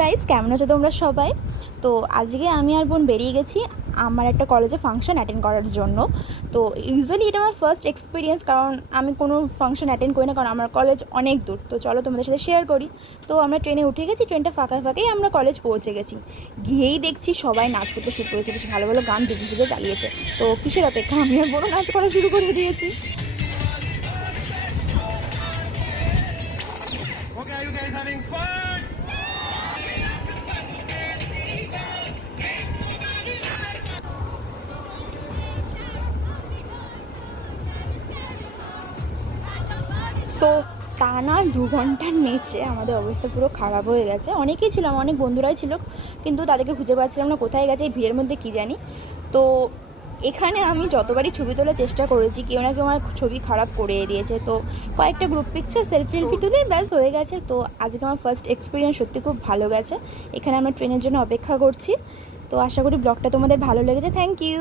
Guys, কেমন আছো তোমরা সবাই? তো আজকে আমি আর বোন বেরিয়ে গেছি আমার একটা কলেজে ফাংশন অ্যাটেন্ড করার জন্য। তো ইউজুয়ালি এটা আমার ফার্স্ট এক্সপিরিয়েন্স, কারণ আমি কোনো ফাংশন অ্যাটেন্ড করি না, কারণ আমার কলেজ অনেক দূর। তো চলো তোমাদের সাথে শেয়ার করি। তো আমরা ট্রেনে উঠে গেছি, ট্রেনটা ফাঁকায় ফাঁকাই আমরা কলেজ পৌঁছে গেছি। গিয়েই দেখছি সবাই নাচ করতে শুরু করেছে, বেশ ভালো ভালো গান ডিজে ডিজে চালিয়েছে। তো কিসের অপেক্ষা, আমি আর বোনও নাচ করা শুরু করে দিয়েছি। Okay, are you guys having fun? So টানা 2 ঘন্টার নেচে আমাদের অবস্থা পুরো খারাপ হয়ে গেছে। অনেকেই ছিলাম, অনেক বন্ধুরাই ছিল, কিন্তু তাদেরকে খুঁজে পাচ্ছিলাম না, কোথায় গেছে এই ভিড়ের মধ্যে কী জানি। তো এখানে আমি যতবারই ছবি তোলার চেষ্টা করেছি, কেউ না কেউ আমার ছবি খারাপ করে দিয়েছে। তো কয়েকটা গ্রুপ পিকচার সেলফি তুলেই ব্যাস হয়ে গেছে। তো আজকে আমার ফার্স্ট এক্সপিরিয়েন্স সত্যি খুব ভালো গেছে। এখানে আমরা ট্রেনের জন্য অপেক্ষা করছি। তো আশা করি ব্লগটা তোমাদের ভালো লেগেছে। Thank you.